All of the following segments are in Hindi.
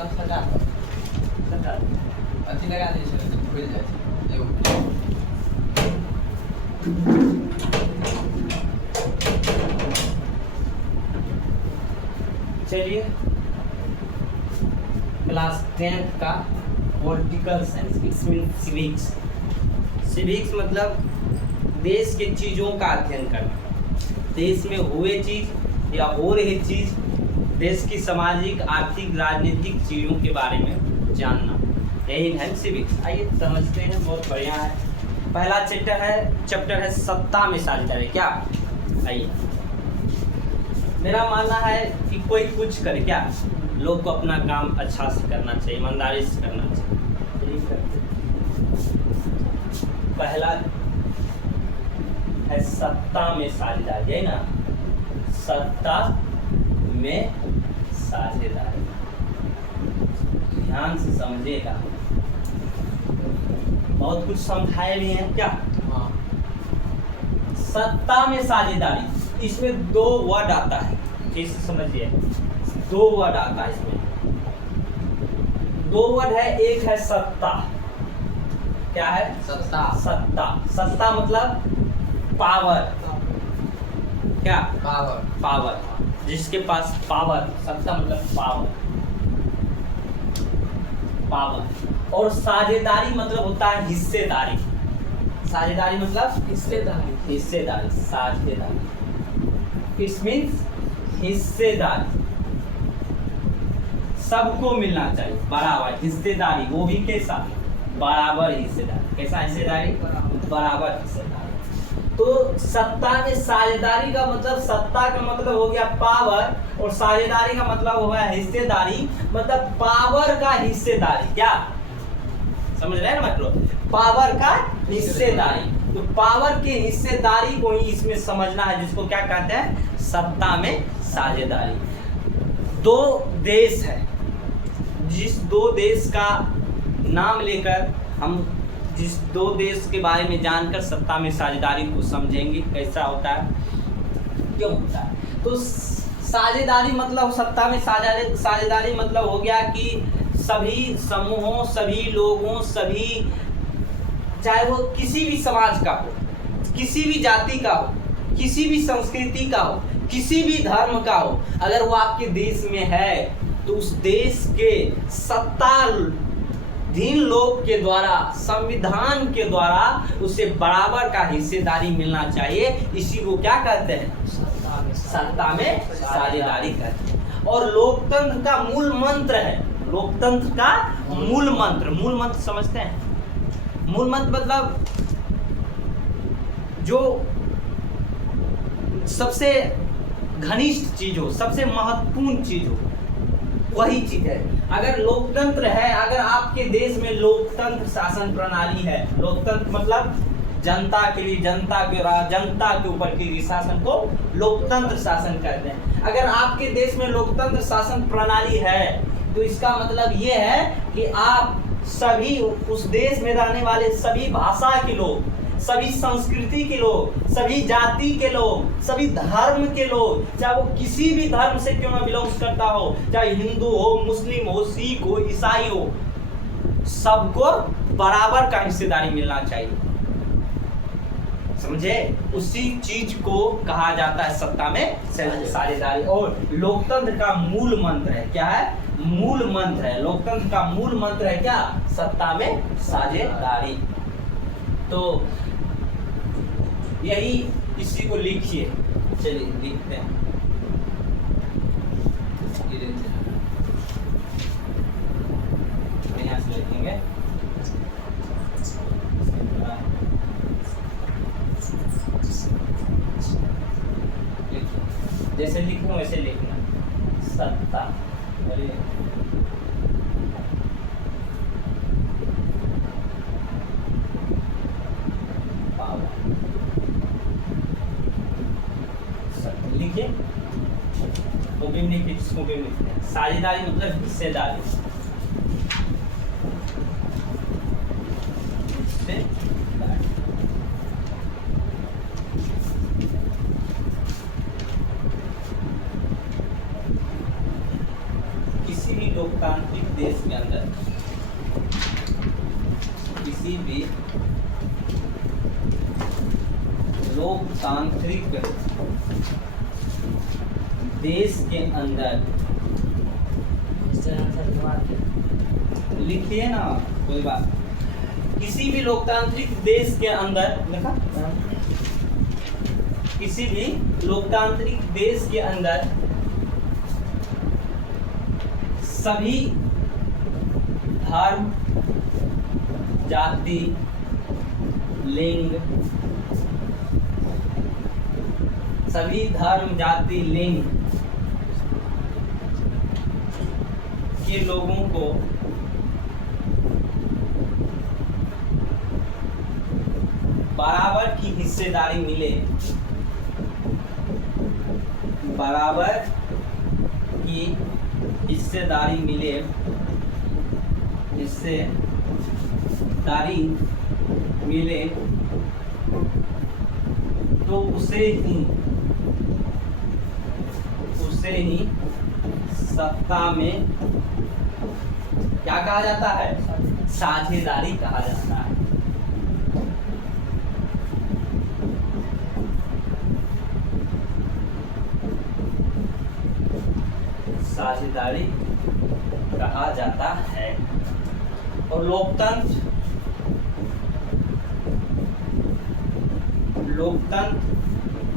अथी लगा दै छै तऽ खुलि जाइ छै एगो चलिए क्लास 10th का पॉलिटिकल साइंस इसमें सिविक्स। सिविक्स मतलब देश के चीज़ों का अध्ययन करना, देश में हुए चीज़ या हो रही चीज़, देश की सामाजिक आर्थिक राजनीतिक चीज़ों के बारे में जानना, यही है सिविक्स। आइए समझते हैं, बहुत बढ़िया है। पहला चैप्टर है सत्ता में साझेदारी। क्या आइए, मेरा मानना है कि कोई कुछ करे क्या, लोग को अपना काम अच्छा से करना चाहिए, ईमानदारी से करना चाहिए। पहला है सत्ता में साझेदारी, है ना, सत्ता में साझेदारी। ध्यान से समझिएगा, बहुत कुछ समझाए भी हैं क्या। सत्ता में साझेदारी, इसमें दो वर्ड आता है, ठीक से समझिए, दो वर्ड आता है इसमें। दो वर्ड है, एक है सत्ता। क्या है? सत्ता। सत्ता, सत्ता मतलब पावर। क्या? पावर। पावर, जिसके पास पावर, सत्ता मतलब पावर, पावर। और साझेदारी मतलब होता है हिस्सेदारी। साझेदारी मतलब हिस्सेदारी। हिस्सेदारी, साझेदारी, इट मीन्स हिस्सेदारी। सबको मिलना चाहिए बराबर, हिस्सेदारी वो भी कैसा, बराबर हिस्सेदारी। कैसा हिस्सेदारी? बराबर हिस्सेदारी। तो सत्ता में साझेदारी का मतलब, सत्ता का मतलब हो गया पावर और साझेदारी का मतलब हो गया हिस्सेदारी, मतलब पावर का हिस्सेदारी। क्या समझ रहे हैं ना मतलब, पावर का हिस्सेदारी। तो पावर के हिस्सेदारी को ही इसमें समझना है, जिसको क्या कहते हैं, सत्ता में साझेदारी। दो देश है, जिस दो देश का नाम लेकर हम जिस दो देश के बारे में जानकर सत्ता में साझेदारी को समझेंगे, कैसा होता है, क्यों होता है। तो साझेदारी मतलब, सत्ता में साझेदारी मतलब हो गया कि सभी समूहों, सभी लोगों, सभी, चाहे वो किसी भी समाज का हो, किसी भी जाति का हो, किसी भी संस्कृति का हो, किसी भी धर्म का हो, अगर वो आपके देश में है तो उस देश के सत्ताधीन लोग के द्वारा, संविधान के द्वारा उसे बराबर का हिस्सेदारी मिलना चाहिए। इसी को क्या कहते हैं, सत्ता में साझेदारी कहते हैं। और लोकतंत्र का मूल मंत्र है, लोकतंत्र का मूल मंत्र, मूल मंत्र समझते हैं। मूल मंत्र मतलब जो सबसे घनिष्ठ चीज हो, सबसे महत्वपूर्ण चीज हो, वही चीज है। अगर लोकतंत्र है, अगर आपके देश में लोकतंत्र शासन प्रणाली है, लोकतंत्र मतलब जनता के लिए, जनता के ऊपर की शासन को लोकतंत्र शासन कहते हैं। अगर आपके देश में लोकतंत्र शासन प्रणाली है तो इसका मतलब ये है कि आप सभी, उस देश में रहने वाले सभी भाषा के लोग, सभी संस्कृति के लोग, सभी जाति के लोग, सभी धर्म के लोग, चाहे वो किसी भी धर्म से क्यों ना बिलोंग्स करता हो, चाहे हिंदू हो, मुस्लिम हो, सिख हो, ईसाई हो, सबको बराबर का हिस्सेदारी मिलना चाहिए। समझे? उसी चीज को कहा जाता है सत्ता में साझेदारी। और लोकतंत्र का मूल मंत्र है, क्या है, मूल मंत्र है, लोकतंत्र का मूल मंत्र है क्या, सत्ता में साझेदारी। तो यही, इसी को लिखिए, चलिए लिखते हैं। यहाँ से लिखेंगे, जैसे लिखूं वैसे लिखना, सत्ता, लिखिए, कॉपी में लिखिए, जिसको भी लिखते हैं। साझेदारी मतलब हिस्सेदारी, किसी भी लोकतांत्रिक देश के अंदर, किसी भी लोकतांत्रिक देश के अंदर, लिखिए ना कोई बात, किसी भी लोकतांत्रिक देश के अंदर लिखा, किसी भी लोकतांत्रिक देश के अंदर सभी धर्म, जाति, लिंग, सभी धर्म, जाति, लिंग के लोगों को बराबर की हिस्सेदारी मिले, बराबर की हिस्सेदारी मिले, हिस्सेदारी मिले तो उसे ही सत्ता में क्या कहा जाता है? साझेदारी कहा जाता है। साझेदारी कहा जाता है। और लोकतंत्र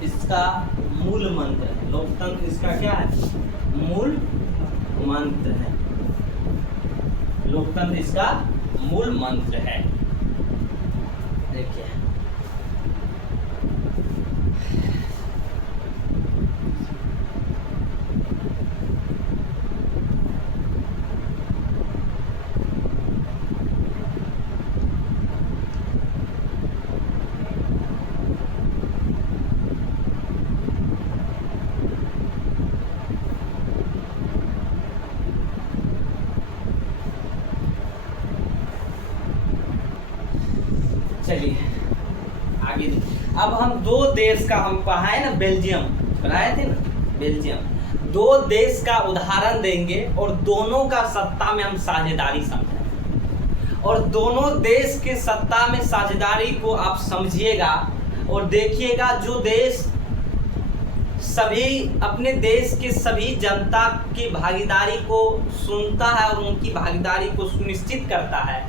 इसका मूल मंत्र है। लोकतंत्र इसका क्या है? मूल मंत्र है। लोकतंत्र इसका मूल मंत्र है। देखिए चलिए आगे। अब हम दो देश का हम पढ़ाए ना, बेल्जियम पढ़ाए थे ना, बेल्जियम। दो देश का उदाहरण देंगे और दोनों का सत्ता में हम साझेदारी समझेंगे। और दोनों देश के सत्ता में साझेदारी को आप समझिएगा और देखिएगा, जो देश सभी अपने देश के सभी जनता की भागीदारी को सुनता है और उनकी भागीदारी को सुनिश्चित करता है,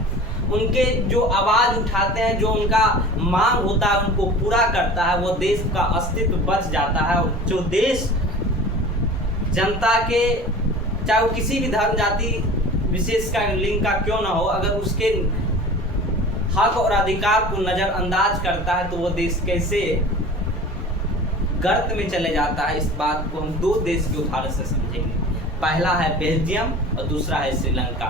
उनके जो आवाज़ उठाते हैं, जो उनका मांग होता है उनको पूरा करता है, वो देश का अस्तित्व बच जाता है। और जो देश जनता के, चाहे वो किसी भी धर्म, जाति विशेष का, लिंग का क्यों ना हो, अगर उसके हक और अधिकार को नज़रअंदाज करता है तो वो देश कैसे गर्त में चले जाता है। इस बात को हम दो देश के उदाहरण से समझेंगे। पहला है बेल्जियम और दूसरा है श्रीलंका।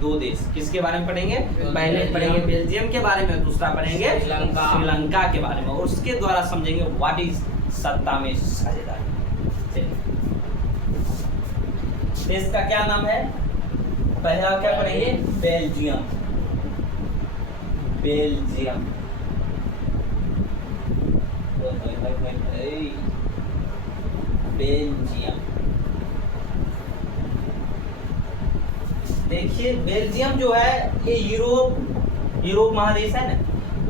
दो देश किसके बारे में पढ़ेंगे? पहले पढ़ेंगे बेल्जियम के बारे में, दूसरा पढ़ेंगे श्रीलंका के बारे में, और उसके द्वारा समझेंगे व्हाट इज सत्ता में साझेदारी। देश का क्या नाम है? पहला क्या पढ़ेंगे? बेल्जियम। Belgium Belgium. देखिए बेल्जियम जो है ये यूरोप महादेश है ना,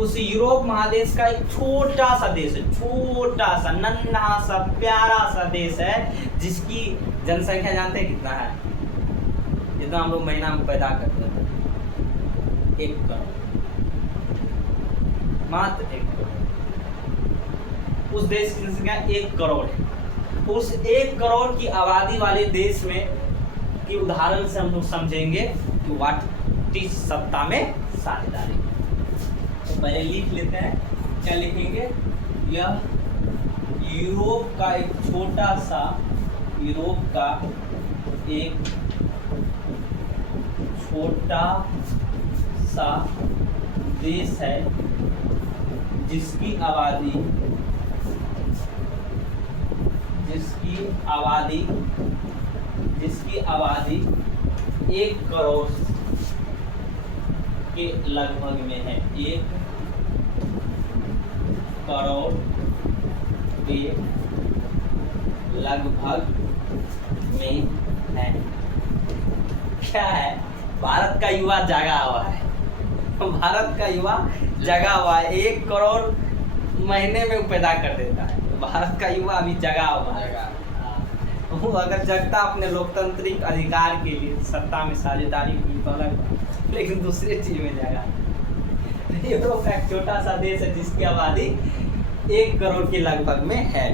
उस यूरोप महादेश का एक छोटा सा देश है, छोटा सा नन्हा सा प्यारा सा देश है, जिसकी जनसंख्या जानते हैं कितना है? जितना हम लोग महीना में पैदा करते हैं, 1 करोड़, मात्र 1 करोड़। उस देश की जनसंख्या 1 करोड़ है। उस 1 करोड़ की आबादी वाले देश में की उदाहरण से हम लोग समझेंगे कि व्हाट इज सत्ता में साझेदारी। तो पहले लिख लेते हैं, क्या लिखेंगे? यह यूरोप का एक छोटा सा, यूरोप का एक छोटा सा देश है जिसकी आबादी 1 करोड़ के लगभग में है। 1 करोड़ के लगभग में है। क्या है, भारत का युवा जगा हुआ है। भारत का युवा जगा हुआ है, 1 करोड़ महीने में वो पैदा कर देता है। भारत का युवा अभी जगा हुआ है। वो अगर जगता अपने लोकतांत्रिक अधिकार के लिए, सत्ता में साझेदारी की तो अलग बात, लेकिन दूसरे चीज में जगा। यूरोप का एक छोटा सा देश है जिसकी आबादी 1 करोड़ के लगभग में है।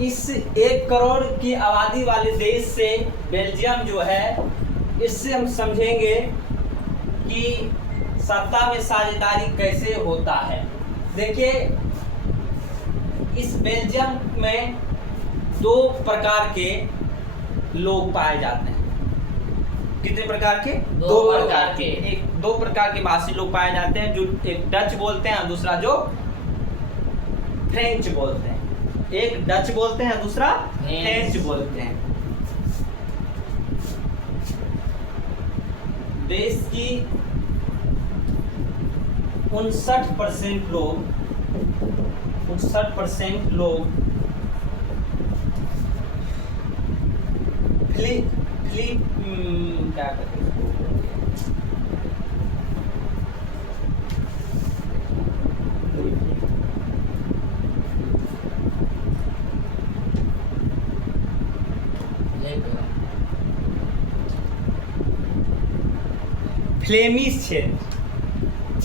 इस 1 करोड़ की आबादी वाले देश से बेल्जियम जो है, इससे हम समझेंगे कि सत्ता में साझेदारी कैसे होता है। देखिए, इस बेल्जियम में 2 प्रकार के लोग पाए जाते हैं। कितने प्रकार के? 2 प्रकार के। 2 प्रकार के भाषी लोग पाए जाते हैं, जो एक डच बोलते हैं और दूसरा जो फ्रेंच बोलते हैं। एक डच बोलते हैं, दूसरा फ्रेंच बोलते हैं। देश की 59% लोग क्या कहते हैं, फ्लेमिश क्षेत्र।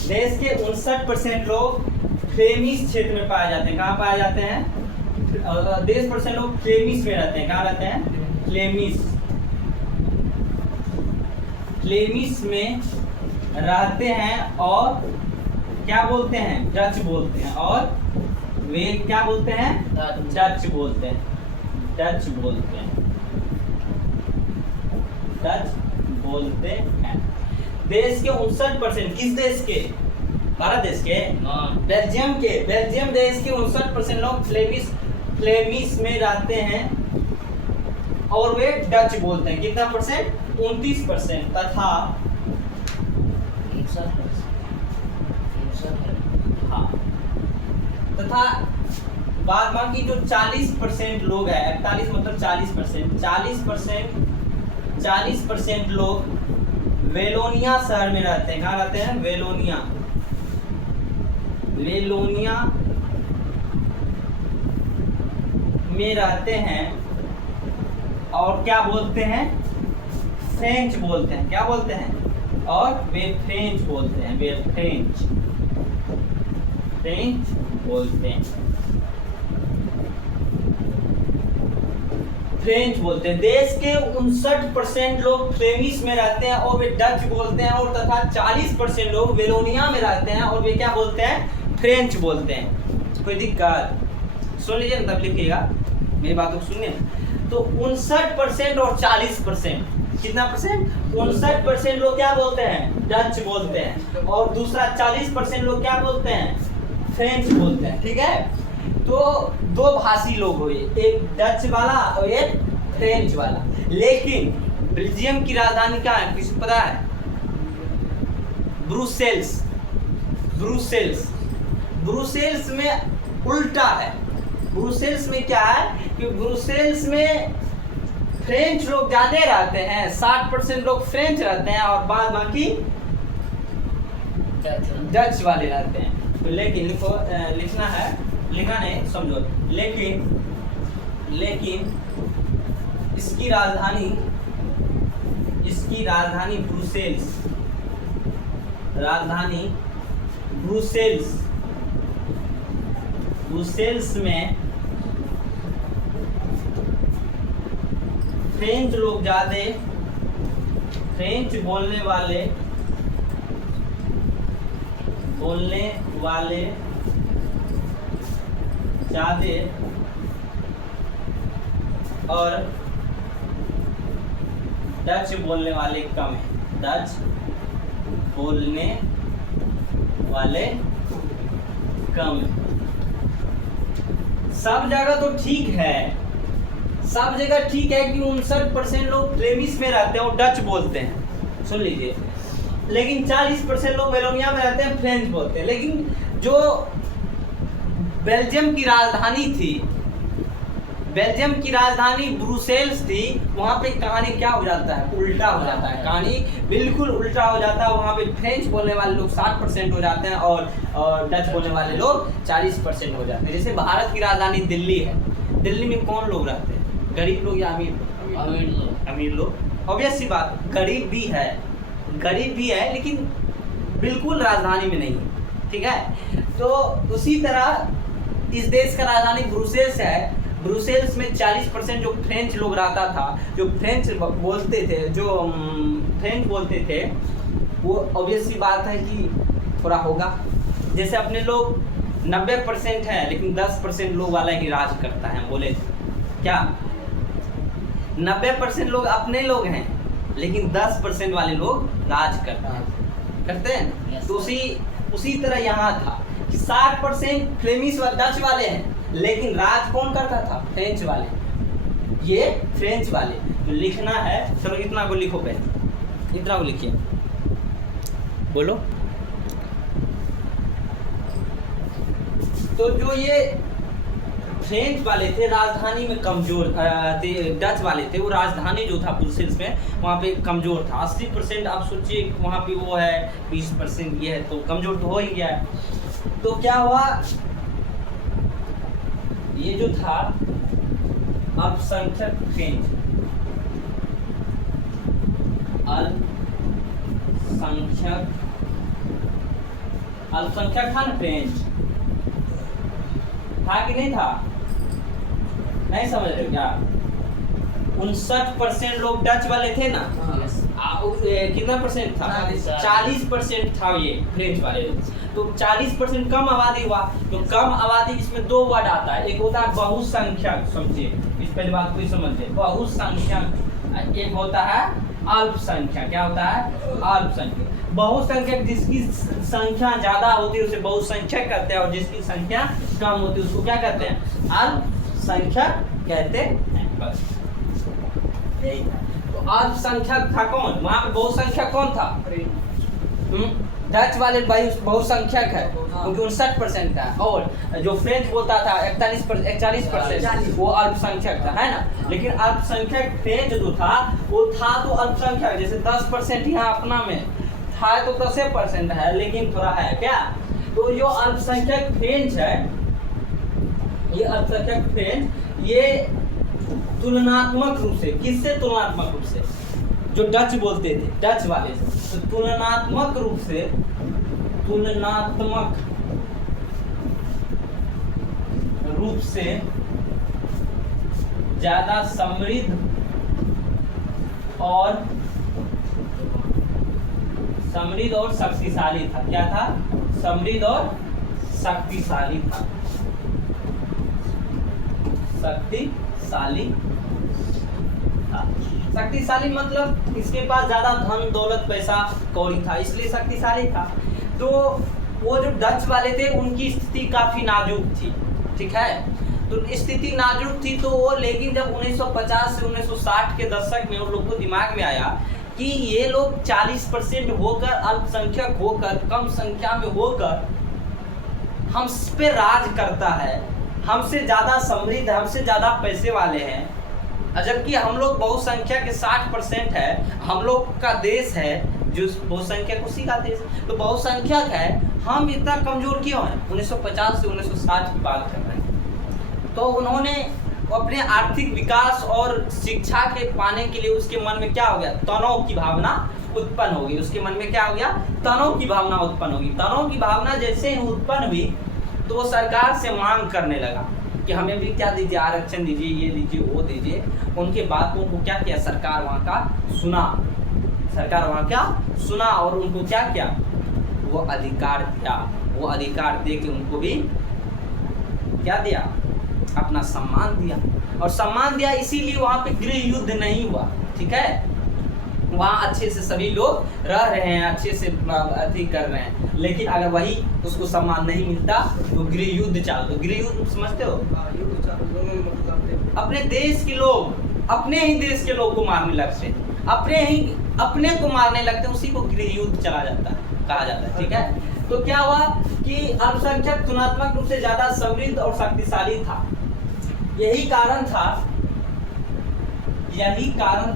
देश के 59% लोग फ्लेमिश क्षेत्र में पाए जाते हैं। कहाँ पाए जाते हैं? 10% लोग फ्लेमिश में रहते हैं। कहाँ रहते हैं? फ्लेमिश में रहते हैं और क्या बोलते हैं? डच बोलते हैं। और वे क्या बोलते हैं? डच बोलते हैं। डच बोलते हैं। देश के 59%, किस देश के? भारत देश के? बेल्जियम के। बेल्जियम देश के 59% लोग फ्लेमिश में रहते हैं और वे डच बोलते हैं। कितना परसेंट? 29%। तथा तथा बाद बाकी जो 40% लोग हैं, 41 मतलब 40%, 40% लोग वेलोनिया शहर में रहते हैं। कहाँ रहते हैं? वेलोनिया में रहते हैं और क्या बोलते हैं? फ्रेंच बोलते हैं। क्या बोलते हैं? और वे फ्रेंच बोलते हैं। वे फ्रेंच बोलते हैं। देश के 59% लोग फ्लेमिश में रहते हैं और वे डच बोलते हैं, और तथा 40% लोग वेलोनिया में रहते हैं और वे क्या बोलते हैं? फ्रेंच बोलते हैं। कोई दिक्कत? सुन लीजिए, तब लिखिएगा, मेरी बात को सुनिए। तो 59% और 40%, कितना परसेंट? 59% लोग क्या बोलते हैं? डच बोलते हैं, और दूसरा 40% लोग क्या बोलते हैं? फ्रेंच बोलते हैं। ठीक है, तो 2 भाषी लोग हुए, एक डच वाला और एक फ्रेंच वाला। लेकिन बेल्जियम की राजधानी क्या है? किसी को पता है? ब्रुसेल्स में उल्टा है। ब्रुसेल्स में क्या है कि ब्रुसेल्स में फ्रेंच लोग ज्यादा रहते हैं, 60% लोग फ्रेंच रहते हैं और बाद बाकी डच वाले रहते हैं। तो लेकिन लिखना है, लिखना नहीं, समझो। लेकिन इसकी राजधानी ब्रुसेल्स में फ्रेंच लोग ज्यादा, फ्रेंच बोलने वाले ज्यादा और डच बोलने वाले कम है। डच बोलने वाले कम है। सब जगह तो ठीक है, सब जगह ठीक है कि 59% लोग फ्लेमिश में रहते हैं और डच बोलते हैं, सुन लीजिए। लेकिन 40% लोग वेलोनिया में रहते हैं, फ्रेंच बोलते हैं। लेकिन जो बेल्जियम की राजधानी थी बेल्जियम की राजधानी ब्रुसेल्स थी, वहाँ पे कहानी क्या हो जाता है, उल्टा हो जाता है, कहानी बिल्कुल उल्टा हो जाता है। वहाँ पे फ्रेंच बोलने वाले लोग 60% हो जाते हैं और डच बोलने वाले लोग 40% हो जाते हैं। जैसे भारत की राजधानी दिल्ली है, दिल्ली में कौन लोग रहते हैं, गरीब लोग या अमीर लोग? ऑब्वियस सी बात, गरीब भी है लेकिन बिल्कुल राजधानी में नहीं है, ठीक है। तो उसी तरह इस देश का राजधानी ब्रुसेल्स है। ब्रुसेल्स में 40% जो फ्रेंच लोग रहता था, जो फ्रेंच बोलते थे, वो ऑब्वियस सी बात है कि थोड़ा होगा। जैसे अपने लोग 90% है लेकिन 10% लोग वाला ही राज करता है, बोले क्या 90% लोग अपने लोग हैं लेकिन 10% वाले लोग राज करते हैं। तो उसी तरह यहाँ था कि 60% फ्लेमिश डच वाले हैं लेकिन राज कौन करता था, फ्रेंच वाले। ये फ्रेंच वाले तो लिखना है, चलो इतना को लिखो, पहले इतना को लिखिए, बोलो। तो जो ये फ्रेंच वाले थे राजधानी में कमजोर, डच वाले थे वो राजधानी जो था ब्रुसेल्स में वहाँ पे कमजोर था। 80% आप सोचिए वहाँ पे वो है, 20% ये है, तो कमजोर तो हो ही गया है। तो क्या हुआ, ये जो था अल्पसंख्यक फ्रेंच, अल्पसंख्यक था ना फ्रेंच, था कि नहीं था, नहीं समझ रहे क्या? 59% लोग डच वाले थे ना, कितना परसेंट था, 40% था ये फ्रेंच वाले लोग। तो 40% कम आबादी हुआ, तो कम आबादी इसमें दो वर्ड आता है, एक होता है बहुसंख्यक, समझिए इस पहली बात कोई समझे, बहुसंख्यक, एक होता है अल्पसंख्यक। क्या होता है, अल्पसंख्यक। बहुसंख्यक जिसकी संख्या ज्यादा होती है उसे बहुसंख्यक कहते हैं, और जिसकी संख्या कम होती है उसको क्या कहते हैं, अल्पसंख्यक कहते हैं। बस यही था। तो अल्पसंख्यक था कौन, वहां पे बहुसंख्यक कौन था, डच वाले बहुसंख्यक है क्योंकि 59% था, और जो फ्रेंच बोलता था 41% वो अल्पसंख्यक था, है ना। लेकिन अल्पसंख्यक फ्रेंच जो था वो था तो अल्पसंख्यक, जैसे 10% यहाँ अपना में था तो 10% है, लेकिन थोड़ा है क्या। तो जो अल्पसंख्यक फ्रेंच है, ये अल्पसंख्यक फ्रेंच ये तुलनात्मक रूप से, किससे तुलनात्मक रूप से, जो डच बोलते थे, डच वाले से, तो तुलनात्मक रूप से ज्यादा समृद्ध और शक्तिशाली था। क्या था, समृद्ध और शक्तिशाली था, शक्तिशाली मतलब इसके पास ज्यादा धन दौलत पैसा कौड़ी था, इसलिए शक्तिशाली था। तो वो जो डच वाले थे उनकी स्थिति काफी नाजुक थी, ठीक है। तो स्थिति नाजुक थी तो वो, लेकिन जब 1950 से 1960 के दशक में उन लोग को दिमाग में आया कि ये लोग 40% होकर, अल्पसंख्यक होकर, कम संख्या में होकर हम पे राज करता है, हमसे ज्यादा समृद्ध, हमसे ज्यादा पैसे वाले हैं, जबकि हम लोग बहुसंख्या के 60% है, हम लोग का देश है जो बहुसंख्यक उसी का देश, तो बहुसंख्यक है, हम इतना कमजोर क्यों हैं। 1950 से 1960 की बात कर रहे हैं। तो उन्होंने अपने आर्थिक विकास और शिक्षा के पाने के लिए उसके मन में क्या हो गया, तनाव की भावना उत्पन्न होगी। उसके मन में क्या हो गया, तनाव की भावना उत्पन्न होगी। तनाव की भावना जैसे ही उत्पन्न हुई तो वो सरकार से मांग करने लगा कि हमें भी क्या दीजिए, आरक्षण दीजिए, ये दीजिए, वो दीजिए। उनके बातों को क्या किया, सरकार वहाँ का सुना और उनको क्या किया, वो अधिकार दिया। वो अधिकार दे के उनको भी क्या दिया, अपना सम्मान दिया। और सम्मान दिया इसीलिए वहाँ पे गृह युद्ध नहीं हुआ, ठीक है। वहाँ अच्छे से सभी लोग रह रहे हैं, अच्छे से अति कर रहे हैं। लेकिन अगर वही उसको सम्मान नहीं मिलता तो गृह युद्ध चालू। गृह युद्ध समझते हो, अपने देश के लोग अपने ही देश के लोग को मारने लगते, अपने को मारने लगते, उसी को गृह युद्ध कहा जाता है, ठीक है। तो क्या हुआ कि अल्पसंख्यक तुलनात्मक रूप से ज्यादा समृद्ध और शक्तिशाली था, यही कारण था यही कारण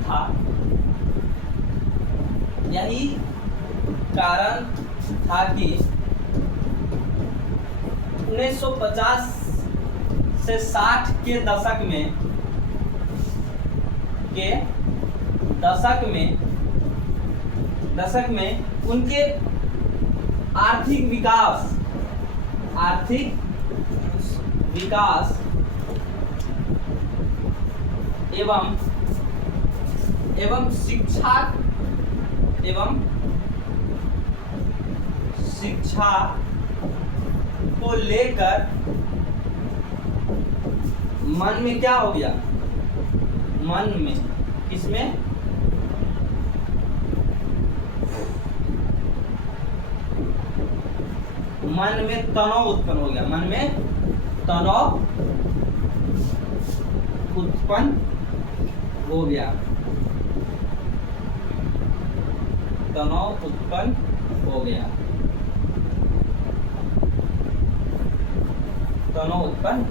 था कि 1950 से 60 के दशक में उनके आर्थिक विकास एवं शिक्षा को लेकर मन में क्या हो गया, किसमें, मन में तनाव उत्पन्न हो गया, तनाव उत्पन्न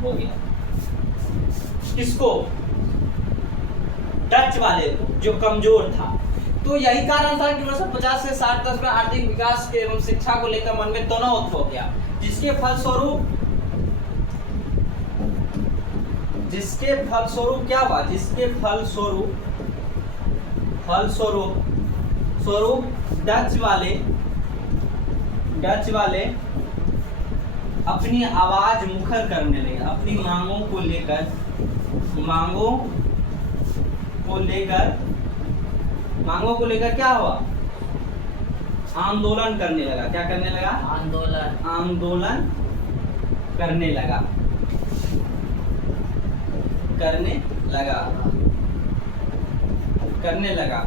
हो गया। किसको? डच वाले को, जो कमजोर था। तो यही कारण था कि 1950 से 60 में आर्थिक विकास के एवं शिक्षा को लेकर मन में तनाव उत्पन्न हो गया, जिसके फलस्वरूप क्या हुआ? जिसके फलस्वरूप डच वाले अपनी आवाज मुखर करने लगे, अपनी मांगों को लेकर क्या हुआ? आंदोलन करने लगा। क्या करने लगा? आंदोलन करने लगा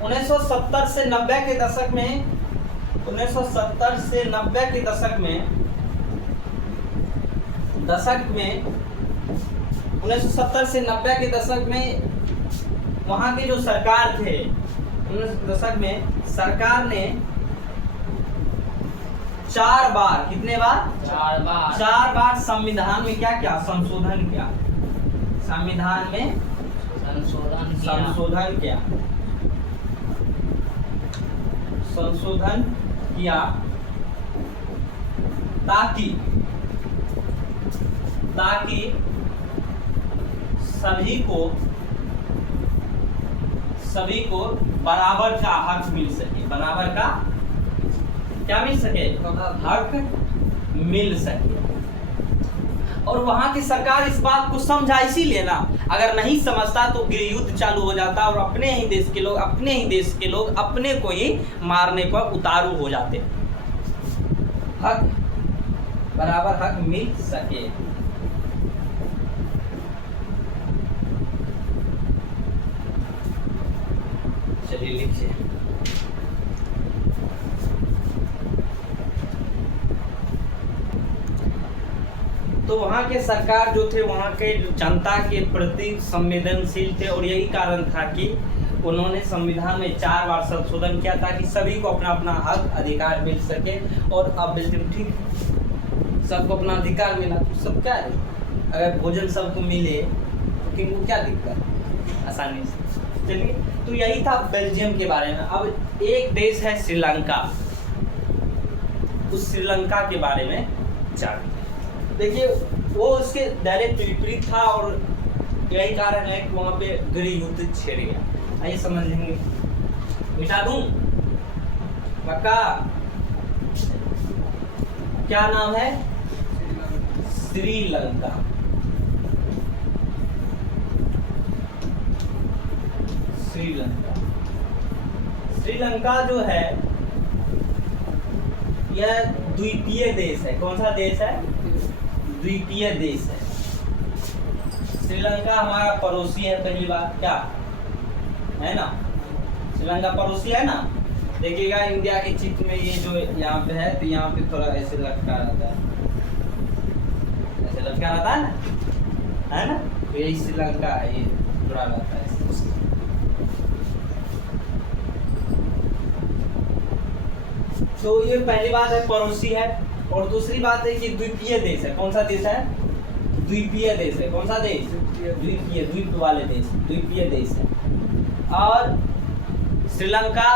1970 से 90 के दशक में 1970 से 90 के दशक में वहाँ के जो सरकार थे, उस दशक में सरकार ने 4 बार, कितने बार? 4 बार संविधान में क्या किया? संशोधन किया। संविधान में संशोधन किया ताकि सभी को बराबर का हक मिल सके। बराबर का क्या मिल सके? हक मिल सके। और वहां की सरकार इस बात को समझा, इसीलिए ना, अगर नहीं समझता तो गृह युद्ध चालू हो जाता और अपने ही देश के लोग अपने को ही मारने पर उतारू हो जाते। बराबर हक मिल सके। चलिए लिखिए। तो वहाँ के सरकार जो थे, वहाँ के जनता के प्रति संवेदनशील थे, और यही कारण था कि उन्होंने संविधान में 4 बार संशोधन किया ताकि सभी को अपना अपना हक अधिकार मिल सके। और अब बिल्कुल ठीक, सबको अपना अधिकार मिला तो सब क्या है, अगर भोजन सबको मिले तो किनको क्या दिक्कत, आसानी से। चलिए, तो यही था बेल्जियम के बारे में। अब एक देश है श्रीलंका, उस श्रीलंका के बारे में जानते। देखिए, वो उसके डायरेक्ट विपरीत था और यही कारण है कि वहाँ पे गृह युद्ध छिड़ गया। आइए समझ लेंगे। मिटा दूं? पक्का? क्या नाम है? श्रीलंका। श्रीलंका जो है यह द्वीपीय देश है। कौन सा देश है? द्वीपीय देश है। श्रीलंका हमारा पड़ोसी है। पहली बात क्या है ना, श्रीलंका पड़ोसी है ना। देखिएगा इंडिया के चित्र में ये जो यहाँ पे है, तो यहाँ पे थोड़ा ऐसे लटका रहता है, ऐसे लटका रहता है ना, तो यही श्रीलंका है, ये जुड़ा रहता है। तो ये पहली बात है, पड़ोसी है। और दूसरी बात है कि द्वीपीय देश है। कौन सा देश है? द्वीपीय देश है। कौन सा देश? द्वीपीय, द्वीप वाले देश, द्वीपीय देश है। और श्रीलंका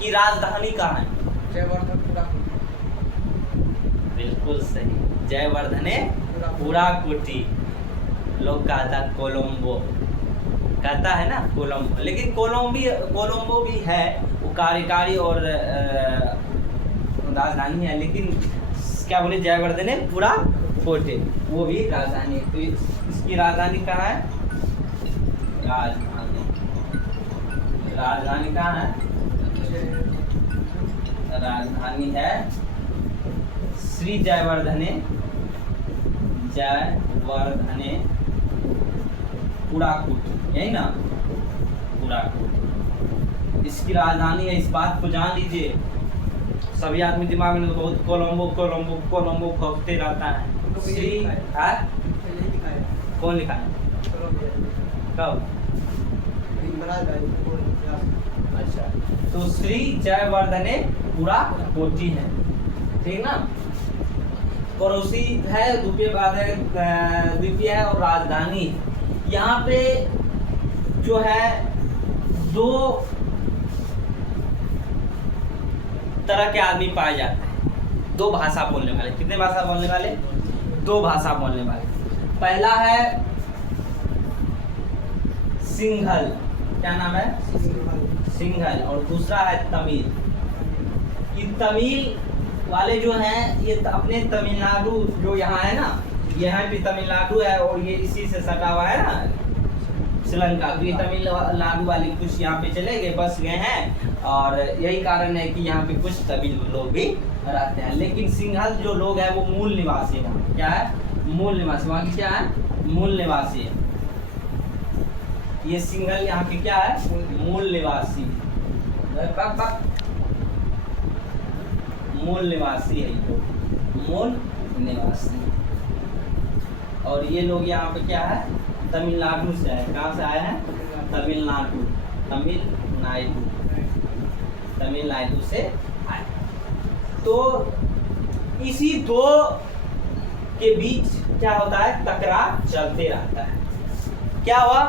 की राजधानी कहाँ है? बिल्कुल सही, जयवर्धने पुराकोटी। लोग कहता कोलंबो, कहता है ना कोलंबो, लेकिन कोलंबो भी है, वो कार्यकारी और राजधानी है, लेकिन क्या बोले जयवर्धने पुराकोटे, वो भी राजधानी है। तो इसकी राजधानी कहाँ है? राजधानी कहाँ है? राजधानी है श्री जयवर्धने पुराकूट, यही ना, पुराकूट इसकी राजधानी है। इस बात को जान लीजिए, सभी आदमी दिमाग में बहुत कोलंबो कोलंबो कोलंबो खोजते रहता है। श्री कौन लिखा है? कब? अच्छा, तो श्री जयवर्धने पुराकोटी है, ठीक ना। पड़ोसी है, द्वीपीय है और राजधानी। यहाँ पे जो है दो तरह के आदमी पाए जाते हैं, दो भाषा बोलने वाले। कितने भाषा बोलने वाले? दो भाषा बोलने वाले। पहला है सिंघल, क्या नाम है? सिंघल। और दूसरा है तमिल। ये तमिल वाले जो हैं, ये अपने तमिलनाडु जो यहाँ है ना, यहाँ भी तमिलनाडु है और ये इसी से सटा हुआ है ना श्रीलंका। तो ये तमिलनाडु वाले कुछ यहाँ पे चले गए, बस गए हैं, और यही कारण है कि यहाँ पे कुछ तमिल लोग भी रहते हैं। लेकिन सिंघल जो लोग हैं वो मूल निवासी है। क्या है? मूल निवासी। वहाँ की क्या है? मूल निवासी है। ये सिंघल यहाँ के क्या है? मूल निवासी। मूल निवासी है ये, मूल निवासी। और ये लोग यहाँ पे क्या है? तमिलनाडु से आए। कहाँ से आए हैं? तमिलनाडु, तमिलनाडु से आए। तो इसी दो के बीच क्या होता है? टकराव चलते रहता है। क्या हुआ?